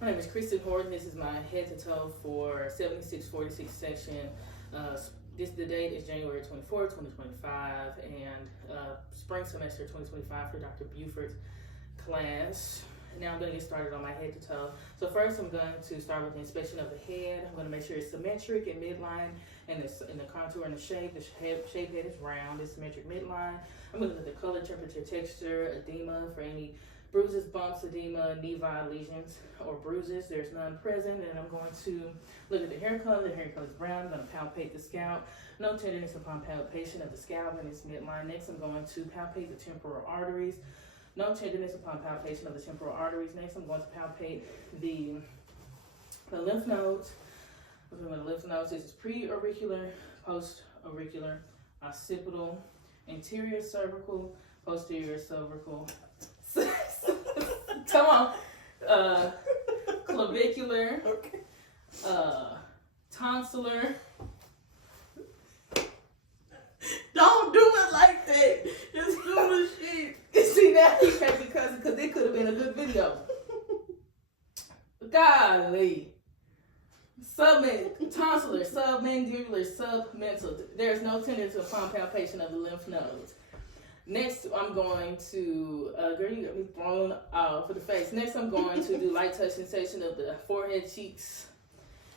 My name is Kristen Horton. This is my head to toe for 7646 section. The date is January 24, 2025, and spring semester 2025 for Dr. Buford's class. Now I'm going to get started on my head to toe. So first I'm going to start with the inspection of the head. I'm going to make sure it's symmetric and midline, and in the contour and the shape. The shape head is round, it's symmetric midline. I'm going to look at the color, temperature, texture, edema for any bruises, bumps, edema, nevi, lesions, or bruises. There's none present. And I'm going to look at the hair color. The hair color is brown. I'm going to palpate the scalp. No tenderness upon palpation of the scalp and its midline. Next, I'm going to palpate the temporal arteries. No tenderness upon palpation of the temporal arteries. Next, I'm going to palpate the lymph nodes. The lymph nodes is pre-auricular, post-auricular, occipital, anterior cervical, posterior cervical. Come on. Clavicular, tonsillar. Don't do it like that. Just do the shit. See, now you can't be cussing because it could have been a good video. Golly. Tonsillar, submandibular, submental. There's no tenderness upon palpation of the lymph nodes. Next, I'm going to, girl, you got me thrown off for the face. Next, I'm going to do light touch sensation of the forehead, cheeks,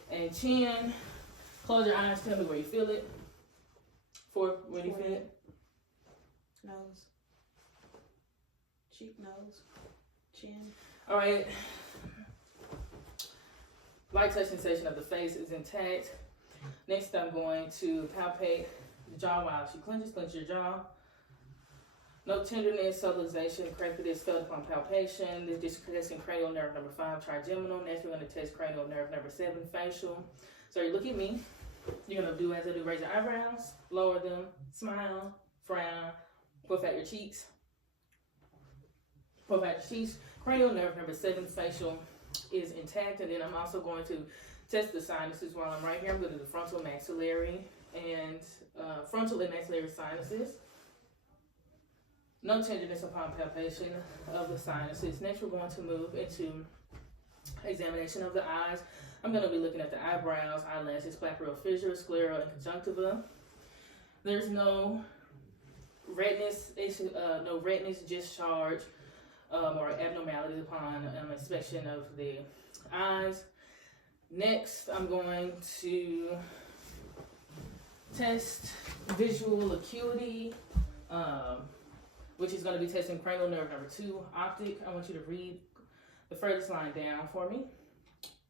and chin. Close your eyes, tell me where you feel it. Where do you feel it? Nose. Cheek, nose, chin. All right. Light touch sensation of the face is intact. Next, I'm going to palpate the jaw while she clenches. Clench your jaw. No tenderness, subluxation, crepidus felt upon palpation. This is testing cranial nerve number 5, trigeminal. Next, we're going to test cranial nerve number 7, facial. So you look at me. You're going to do as I do, raise your eyebrows, lower them, smile, frown, puff out your cheeks. Puff out your cheeks. Cranial nerve number 7, facial, is intact. And then I'm also going to test the sinuses while I'm right here. I'm going to do the frontal and maxillary sinuses. No tenderness upon palpation of the sinuses. Next, we're going to move into examination of the eyes. I'm going to be looking at the eyebrows, eyelashes, palpebral fissure, sclera, and conjunctiva. There's no redness, discharge, or abnormalities upon inspection of the eyes. Next, I'm going to test visual acuity, which is going to be testing cranial nerve number 2, optic. I want you to read the furthest line down for me.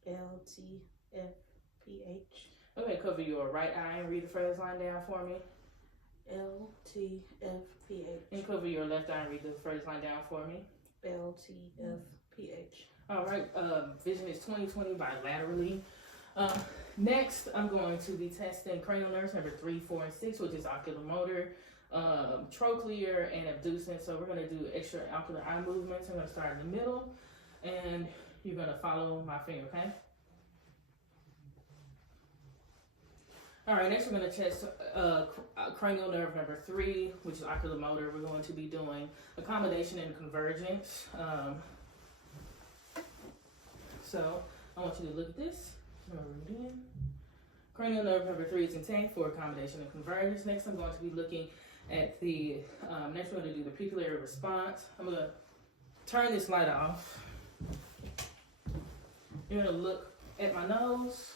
LTFPH. Okay, cover your right eye and read the furthest line down for me. LTFPH. And cover your left eye and read the furthest line down for me. LTFPH. All right, vision is 20/20 bilaterally. Next, I'm going to be testing cranial nerves number 3, 4, and 6, which is oculomotor, trochlear, and abducent. So we're going to do extraocular eye movements. I'm going to start in the middle, and you're going to follow my finger, okay? All right, next we're going to test cranial nerve number 3, which is oculomotor. We're going to be doing accommodation and convergence. So I want you to look at this. Cranial nerve number 3 is intact for accommodation and convergence. Next, I'm going to be looking at the, next we're going to do the pupillary response. I'm going to turn this light off. You're going to look at my nose.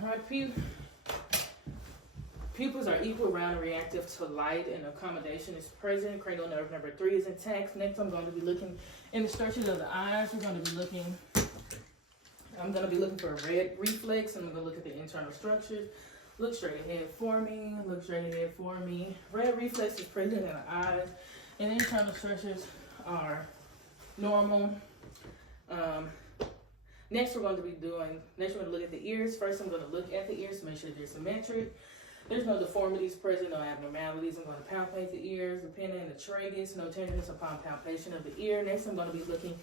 All right, pupils are equal, round, and reactive to light, and accommodation is present. Cranial nerve number 3 is intact. Next, I'm going to be looking in the structures of the eyes. I'm going to be looking for a red reflex, and I'm going to look at the internal structures. Look straight ahead for me. Look straight ahead for me. Red reflex is present in the eyes, and internal structures are normal. Next, we're going to look at the ears. First, I'm going to look at the ears to make sure they're symmetric. There's no deformities present, no abnormalities. I'm going to palpate the ears, the pinna and the tragus, no tenderness upon palpation of the ear. Next, I'm going to be looking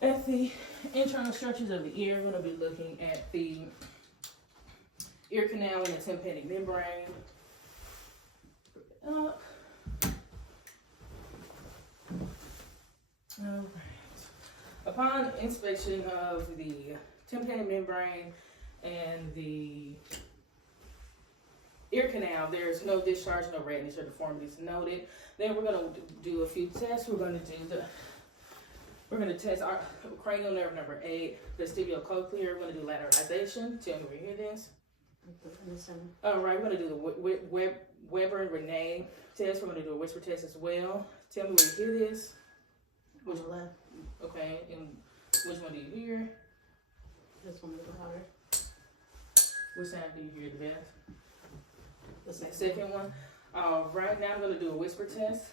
at the internal structures of the ear. I'm going to be looking at the ear canal and the tympanic membrane. All right. Upon inspection of the tympanic membrane and the ear canal, there's no discharge, no redness or deformities noted. Then we're gonna do a few tests. We're gonna test our cranial nerve number 8, vestibulocochlear. We're gonna do lateralization. Tell me where you hear this. All right, we're gonna do the Weber and Renee test. We're gonna do a whisper test as well. Tell me where you hear this. On the left. Okay, and which one do you hear? This one is louder. Which sound do you hear the best? The Second one. Right now I'm gonna do a whisper test.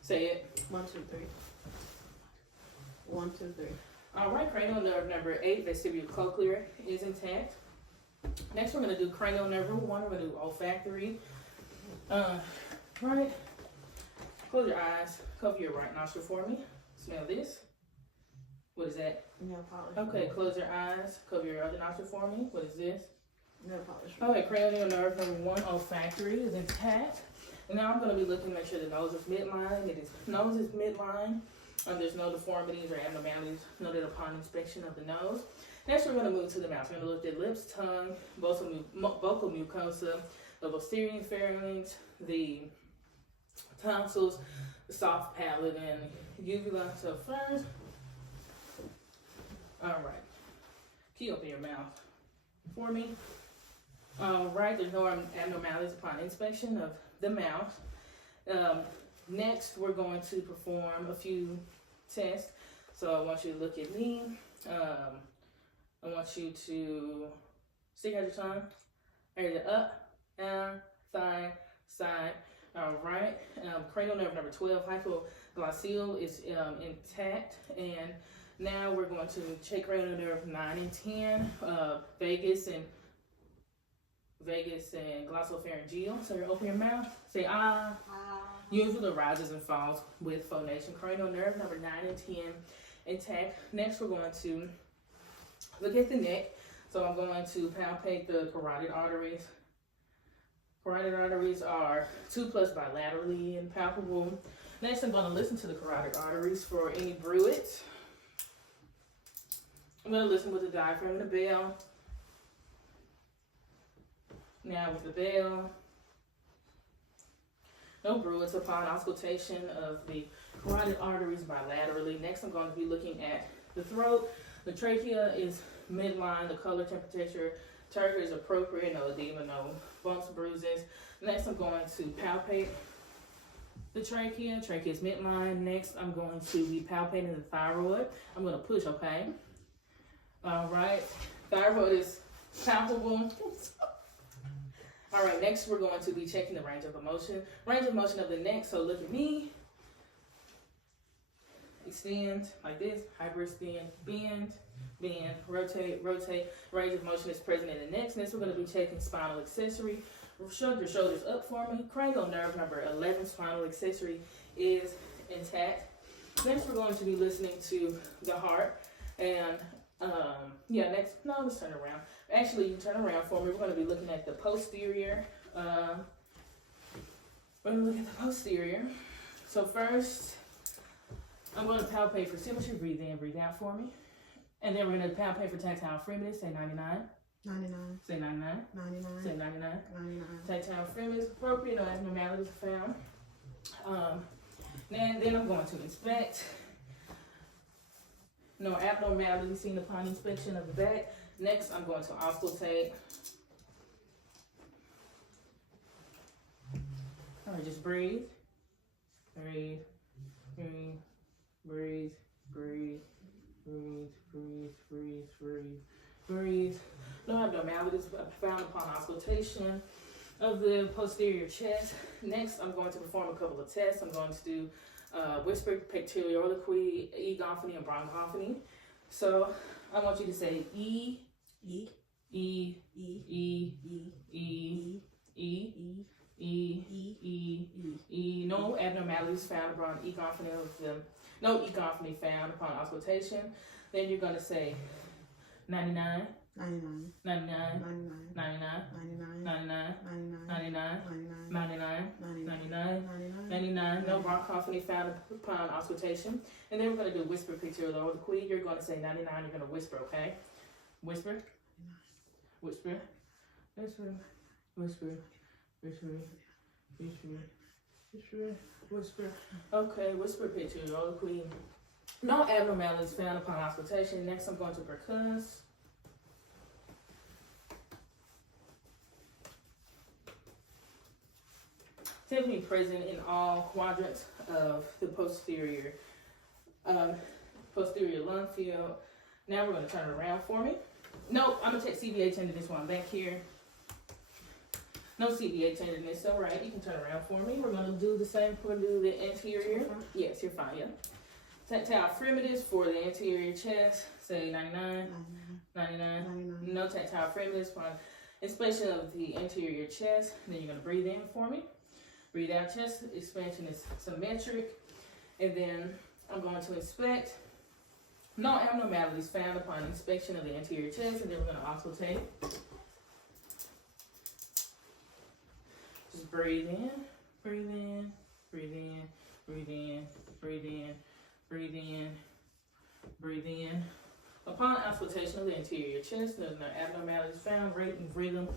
Say it. 1, 2, 3. 1, 2, 3. All right, cranial nerve number 8, vestibulocochlear, is intact. Next, we're gonna do cranial nerve number 1. We're gonna do olfactory. Right. Close your eyes. Cover your right nostril for me. Smell this. What is that? Nail polish. Okay, close your eyes. Cover your other nostril for me. What is this? Nail polish. Okay, cranial nerve number 1, olfactory, is intact. And now I'm going to be looking to make sure the nose is midline. Nose is midline. There's no deformities or abnormalities noted upon inspection of the nose. Next, we're going to move to the mouth. We're going to look at lips, tongue, vocal mucosa, the posterior pharynx, the tonsils, the soft palate, and uvula. So first, all right, key open your mouth for me. All right, there's no abnormalities upon inspection of the mouth. Next, we're going to perform a few tests. So I want you to look at me. I want you to stick out your tongue. Raise it up, down, side. All right. Cranial nerve number 12, hypoglossal, is intact. And now we're going to check cranial nerve 9 and 10, vagus and glossopharyngeal. So you open your mouth, say ah. Usually rises and falls with phonation. Cranial nerve number 9 and 10 intact. Next, we're going to look at the neck. So I'm going to palpate the carotid arteries. Carotid arteries are 2+ bilaterally and palpable. Next, I'm going to listen to the carotid arteries for any bruits. I'm going to listen with the diaphragm and the bell. Now with the bell. No bruits upon auscultation of the carotid arteries bilaterally. Next, I'm going to be looking at the throat. The trachea is midline. The color, temperature, is appropriate. No edema, no bumps, bruises. Next, I'm going to palpate the trachea. Trachea is midline. Next, I'm going to be palpating the thyroid. I'm going to push, okay? All right. Thyroid is palpable. All right, next we're going to be checking the range of motion. Range of motion of the neck, so look at me. Extend like this, hyperextend, bend, rotate. Range of motion is present in the neck. Next we're going to be checking spinal accessory. Shrug your shoulders up for me. Cranial nerve number 11, spinal accessory, is intact. Next we're going to be listening to the heart. And let's turn around. Actually, you turn around for me. We're going to be looking at the posterior. We're going to look at the posterior. So first, I'm going to palpate for symmetry. Breathe in, breathe out for me. And then we're going to palpate for tactile firmness. Say 99. 99. Say 99. 99. Say 99. 99. Tactile firmness appropriate. No abnormalities found. Then I'm going to inspect. No abnormalities seen upon inspection of the back. Next, I'm going to auscultate. All right, just breathe. Breathe. No abnormalities found upon auscultation of the posterior chest. Next, I'm going to perform a couple of tests. I'm going to do whisper, pectoraloquy, egophony, and bronchophony. So I want you to say E, E, E, E, E, E, E, E. No abnormalities found upon egophony of them. No egophony found upon auscultation. Then you're going to say 99, 99. 99, 99. 99, 99. 99, 99. 99, 99, 99, 99, 99, No bronchophony found upon auscultation. And then we're going to do a whisper picture of the queen. You're going to say 99. You're going to whisper, okay? Whisper. Whisper. Whisper. Whisper. Whisper. Whisper. Whisper. Whisper. Okay, whisper picture of the queen. No abnormalities found upon auscultation. Next, I'm going to percuss. Typically present in all quadrants of the posterior lung field. Now we're going to turn it around for me. No, I'm going to take CVA tenderness while I'm back here. No CVA tenderness, all right. You can turn around for me. We're going to do the same. We're going to do the anterior. Yes, you're fine, yeah. Tactile fremitus for the anterior chest. Say 99. 99. No tactile fremitus for inspection of the anterior chest. Then you're going to breathe in for me. Breathe out, chest expansion is symmetric. And then I'm going to inspect. No abnormalities found upon inspection of the anterior chest. And then we're going to auscultate. Just breathe in, breathe in, breathe in, breathe in, breathe in, breathe in, breathe in. Upon auscultation of the anterior chest, there's no abnormalities found. Rate and rhythm.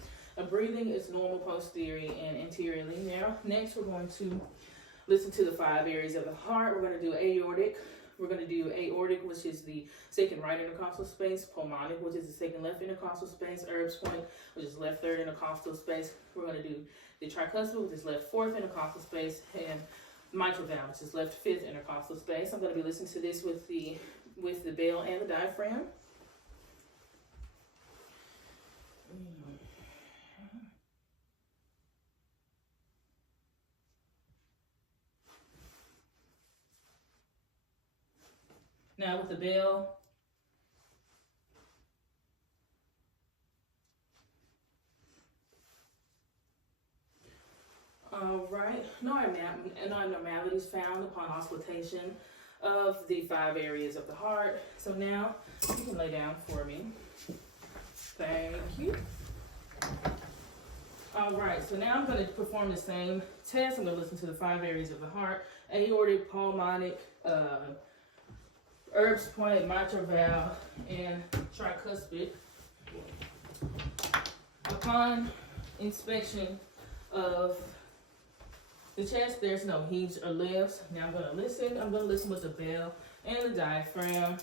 Breathing is normal posterior and anteriorly. Now, next we're going to listen to the 5 areas of the heart. We're going to do aortic. We're going to do aortic, which is the second right intercostal space. Pulmonic, which is the second left intercostal space. Erb's point, which is left third intercostal space. We're going to do the tricuspid, which is left fourth intercostal space, and mitral valve, which is left fifth intercostal space. I'm going to be listening to this with the bell and the diaphragm. Now with the bell. All right, no abnormalities found upon auscultation of the 5 areas of the heart. So now you can lay down for me. Thank you. All right, so now I'm going to perform the same test. I'm going to listen to the 5 areas of the heart: aortic, pulmonic, Erb's point, mitral valve, and tricuspid. Upon inspection of the chest, there's no heaves or lifts. Now I'm going to listen. I'm going to listen with the bell and the diaphragm.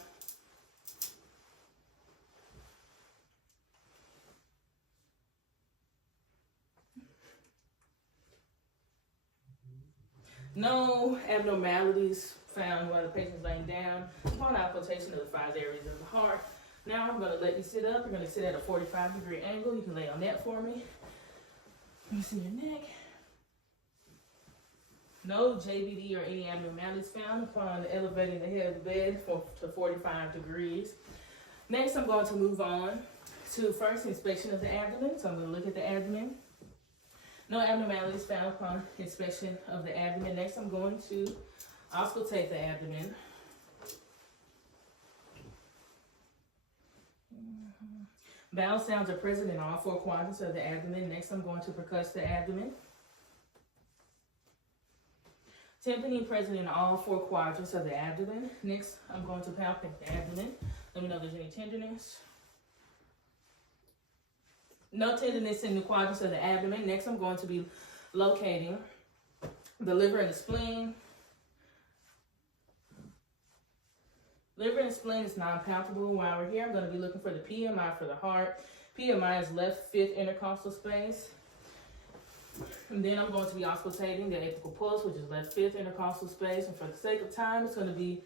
No abnormalities found while the patient's laying down upon auscultation of the 5 areas of the heart. Now I'm going to let you sit up. You're going to sit at a 45-degree angle. You can lay on that for me. Let me see your neck. No JVD or any abnormalities found upon elevating the head of the bed to 45 degrees. Next, I'm going to move on to first inspection of the abdomen. So I'm going to look at the abdomen. No abnormalities found upon inspection of the abdomen. Next, I'm going to auscultate the abdomen. Bowel sounds are present in all 4 quadrants of the abdomen. Next, I'm going to percuss the abdomen. Tympani present in all 4 quadrants of the abdomen. Next, I'm going to palpate the abdomen. Let me know if there's any tenderness. No tenderness in the quadrants of the abdomen. Next, I'm going to be locating the liver and the spleen. Liver and spleen is non-palpable. While we're here, I'm going to be looking for the PMI for the heart. PMI is left fifth intercostal space. And then I'm going to be auscultating the apical pulse, which is left fifth intercostal space. And for the sake of time, it's going to be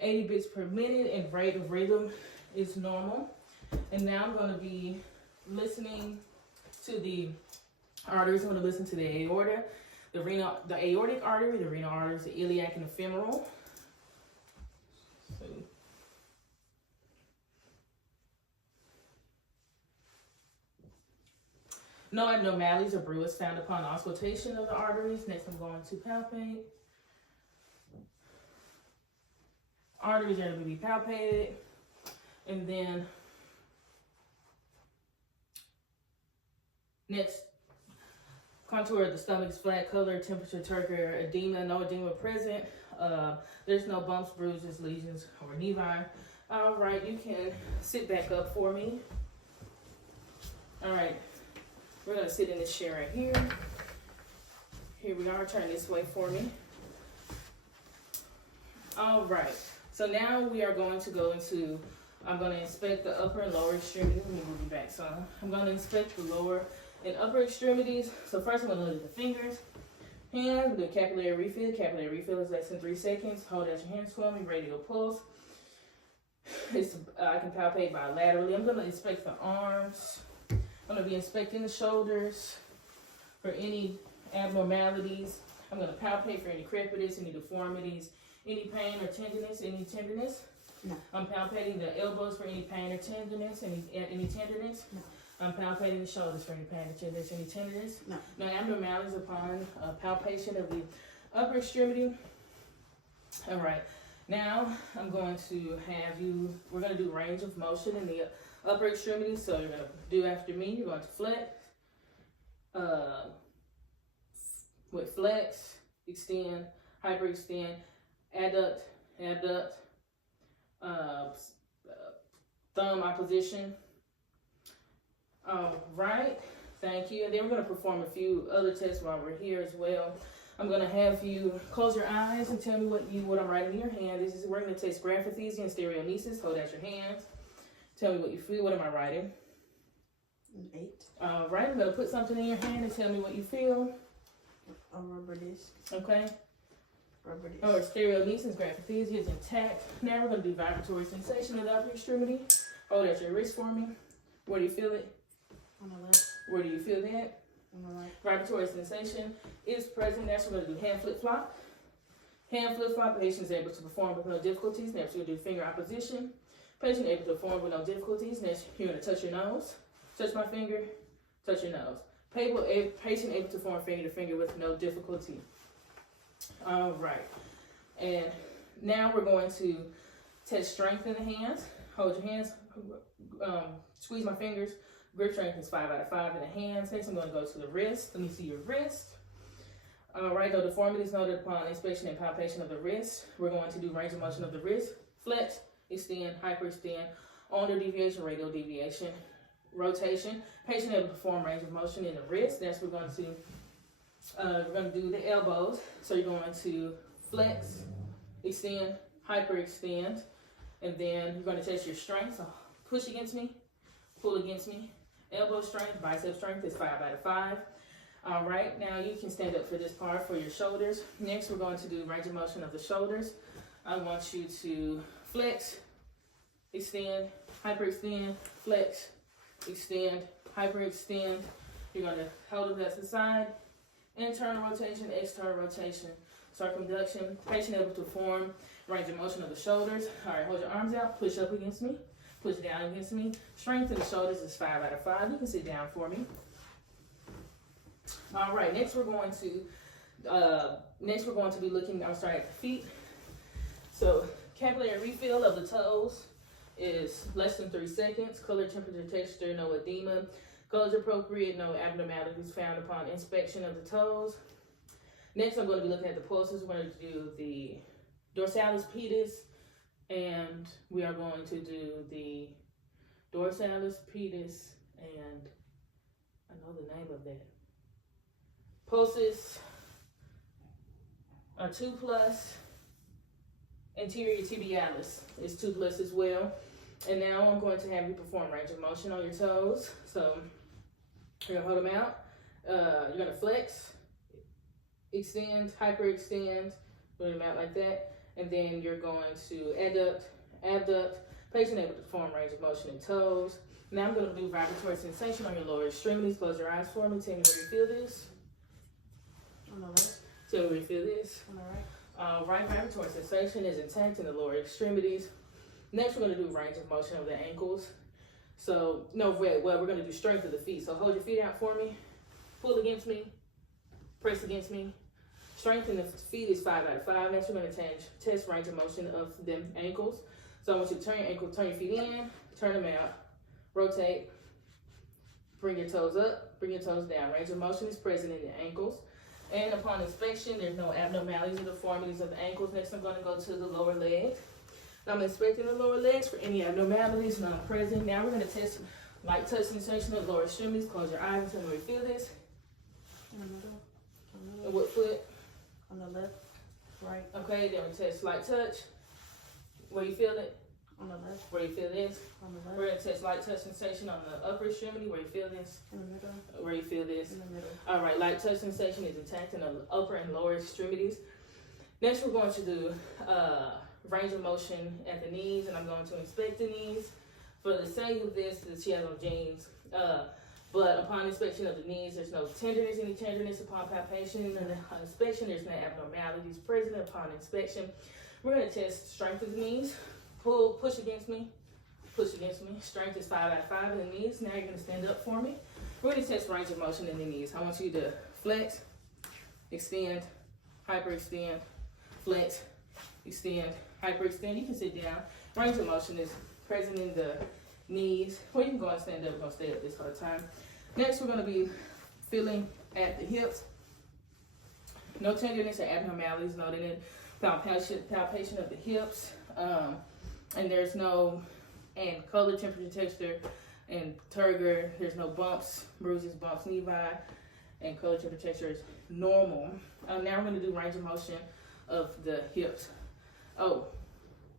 80 beats per minute, and rate of rhythm is normal. And now I'm going to be listening to the arteries. I'm going to listen to the aorta, the aortic artery, the renal arteries, the iliac, and the femoral. No abnormalities or bruits found upon auscultation of the arteries. Next, I'm going to palpate. Arteries are going to be palpated. And then, next, Contour of the stomach is flat, color, temperature, turgor, edema, no edema present. There's no bumps, bruises, lesions, or nevi. All right, you can sit back up for me. All right, we're gonna sit in this chair right here. Here we are, turn this way for me. All right, so now we are going to go into, I'm gonna inspect the upper and lower extremities. Let me move you back, so I'm gonna inspect the lower and upper extremities. So first I'm gonna look at the fingers. Hands, do capillary refill. Capillary refill is less than 3 seconds. Hold out your hands for me, radial pulse. I can palpate bilaterally. I'm gonna inspect the arms. I'm gonna be inspecting the shoulders for any abnormalities. I'm gonna palpate for any crepitus, any deformities, any pain or tenderness, any tenderness. No. I'm palpating the elbows for any pain or tenderness, any tenderness. No. I'm palpating the shoulders for any pain or tenderness, any tenderness. No. No abnormalities upon palpation of the upper extremity. All right. Now I'm going to have you, we're going to do range of motion in the upper extremity. So you're going to do after me. You're going to flex, flex, extend, hyperextend, adduct, abduct, thumb opposition. All right, thank you. And then we're going to perform a few other tests while we're here as well. I'm going to have you close your eyes and tell me what I'm writing in your hand. We're going to test graphesthesia and stereonesis. Hold out your hands. Tell me what you feel. What am I writing? 8. All right, I'm going to put something in your hand and tell me what you feel. A rubber disc. Okay. Rubber disc. Or stereonesis, graphesthesia is intact. Now we're going to do vibratory sensation of the upper extremity. Hold out your wrist for me. Where do you feel it? On the left. Where do you feel that? On the right. Vibratory sensation is present. Next, we're going to do hand flip flop. Hand flip flop, patient is able to perform with no difficulties. Next, we're going to do finger opposition. Patient able to perform with no difficulties. Next, you're going to touch your nose. Touch my finger. Touch your nose. Patient able to form finger to finger with no difficulty. All right. And now we're going to test strength in the hands. Hold your hands. Squeeze my fingers. Grip strength is 5 out of 5 in the hands. Next, I'm going to go to the wrist. Let me see your wrist. All right, no deformities noted upon inspection and palpation of the wrist. We're going to do range of motion of the wrist. Flex, extend, hyperextend, ulnar deviation, radial deviation, rotation. Patient able to perform range of motion in the wrist. Next, we're going to do the elbows. So you're going to flex, extend, hyperextend, and then you're going to test your strength. So push against me, pull against me. Elbow strength, bicep strength is 5 out of 5. All right, now you can stand up for this part for your shoulders. Next, we're going to do range of motion of the shoulders. I want you to flex, extend, hyperextend, flex, extend, hyperextend. You're going to hold it to the side. Internal rotation, external rotation, circumduction. Patient able to form range of motion of the shoulders. All right, hold your arms out, push up against me. Push down against me. Strength in the shoulders is 5 out of 5. You can sit down for me. All right. Next, we're going to be looking. I'm sorry, at the feet. So, capillary refill of the toes is less than 3 seconds. Color, temperature, texture, no edema. Colors appropriate, no abnormalities found upon inspection of the toes. Next, I'm going to be looking at the pulses. We're going to do the dorsalis pedis. And we are going to do the dorsalis pedis, and I know the name of that. Pulses are 2+. Anterior tibialis is 2+ as well. And now I'm going to have you perform range of motion on your toes. So you're going to hold them out. You're going to flex, extend, hyperextend, put them out like that. And then you're going to adduct, abduct, patient able to perform range of motion in toes. Now I'm going to do vibratory sensation on your lower extremities. Close your eyes for me. Tell me where you feel this. On the left. Tell me where you feel this. On the right. Right vibratory sensation is intact in the lower extremities. Next, we're going to do range of motion of the ankles. So, we're going to do strength of the feet. So hold your feet out for me. Pull against me. Press against me. Strength in the feet is 5 out of 5. Next, we're going to test range of motion of them ankles. So I want you to turn your feet in, turn them out, rotate, Bring your toes up, bring your toes down. Range of motion is present in the ankles. And upon inspection, there's no abnormalities or deformities of the ankles. Next, I'm going to go to the lower legs. I'm inspecting the lower legs for any abnormalities, not present. Now we're going to test light touch sensation of lower extremities. Close your eyes and tell me where you feel this. In the middle. And what foot? On the left, right. Okay, then we test light touch. Where you feel it? On the left, Where you feel this? on the left. We're going to test light touch sensation on the upper extremity. Where you feel this? In the middle. Where you feel this? In the middle. All right, light touch sensation is intact in the upper and lower extremities. Next, we're going to do range of motion at the knees, and I'm going to inspect the knees. For the sake of this, she has on jeans. But upon inspection of the knees, there's no tenderness, any tenderness upon palpation. And upon inspection, there's no abnormalities present upon inspection. We're going to test strength of the knees. Pull, push against me. Push against me. Strength is 5 out of 5 in the knees. Now you're going to stand up for me. We're going to test range of motion in the knees. I want you to flex, extend, hyperextend, flex, extend, hyperextend. You can sit down. Range of motion is present in the knees. Or you can go and stand up. We're going to stay up this whole time. Next, we're going to be feeling at the hips. No tenderness or abnormalities noted in palpation of the hips. And there's no, and color, temperature, texture, and turgor. There's no bumps, bruises, bumps, nevi, and color, temperature, texture is normal. Now we're going to do range of motion of the hips. Oh,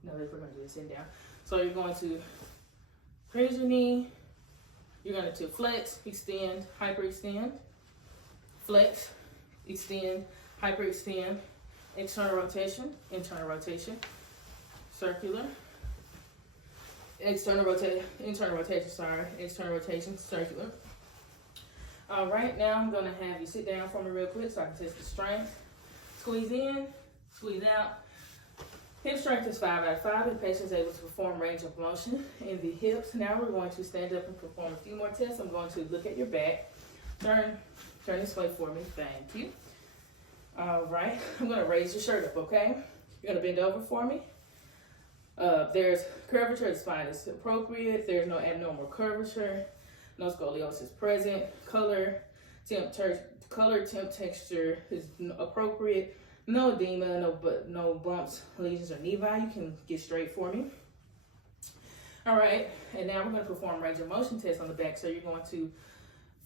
no, we're going to do this sitting down. So you're going to raise your knee. You're going to flex, extend, hyperextend, flex, extend, hyperextend, external rotation, internal rotation, circular, internal rotation, circular. All right, now I'm gonna have you sit down for me real quick so I can test the strength. Squeeze in, squeeze out. Hip strength is 5 out of 5. The patient is able to perform range of motion in the hips. Now we're going to stand up and perform a few more tests. I'm going to look at your back. Turn this way for me, thank you. All right, I'm gonna raise your shirt up, okay? You're gonna bend over for me. There's curvature of the spine is appropriate. There's no abnormal curvature. No scoliosis present. Color, temp, texture is appropriate. No edema, no bumps, lesions, or nevi. You can get straight for me. All right, and now we're going to perform range of motion test on the back. So you're going to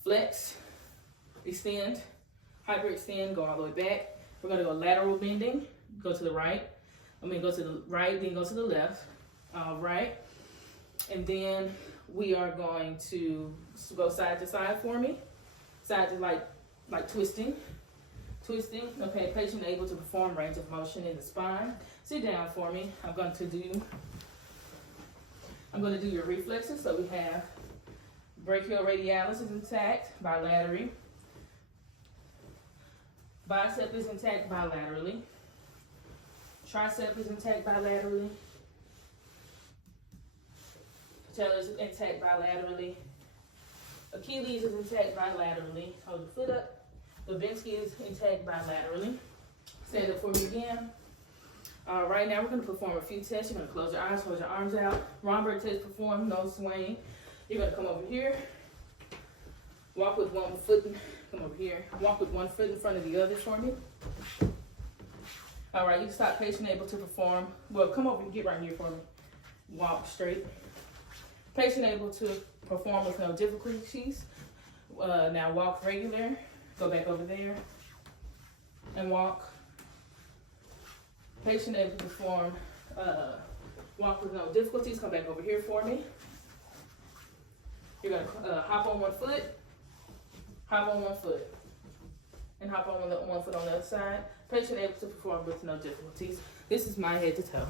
flex, extend, hyperextend, go all the way back. We're going to go lateral bending, go to the right. Go to the right, then go to the left. All right. And then we are going to go side to side for me. Side to like twisting. Twisting. Okay, patient able to perform range of motion in the spine. Sit down for me. I'm going to do your reflexes. So we have brachioradialis is intact bilaterally. Bicep is intact bilaterally. Tricep is intact bilaterally. Patella is intact bilaterally. Achilles is intact bilaterally. Hold the foot up. Levinsky is intact bilaterally. Stand up for me again. All right, now we're going to perform a few tests. You're going to close your eyes, hold your arms out. Romberg test performed, no swaying. You're going to come over here. Walk with one foot. Come over here. Walk with one foot in front of the other for me. All right, you can stop. Patient able to perform. Well, come over and get right here for me. Walk straight. Patient able to perform with no difficulties. Now walk regular. Go back over there and walk. Patient able to perform. Walk with no difficulties. Come back over here for me. You're gonna hop on one foot. Hop on one foot. And hop on one foot on the other side. Patient able to perform with no difficulties. This is my head to toe.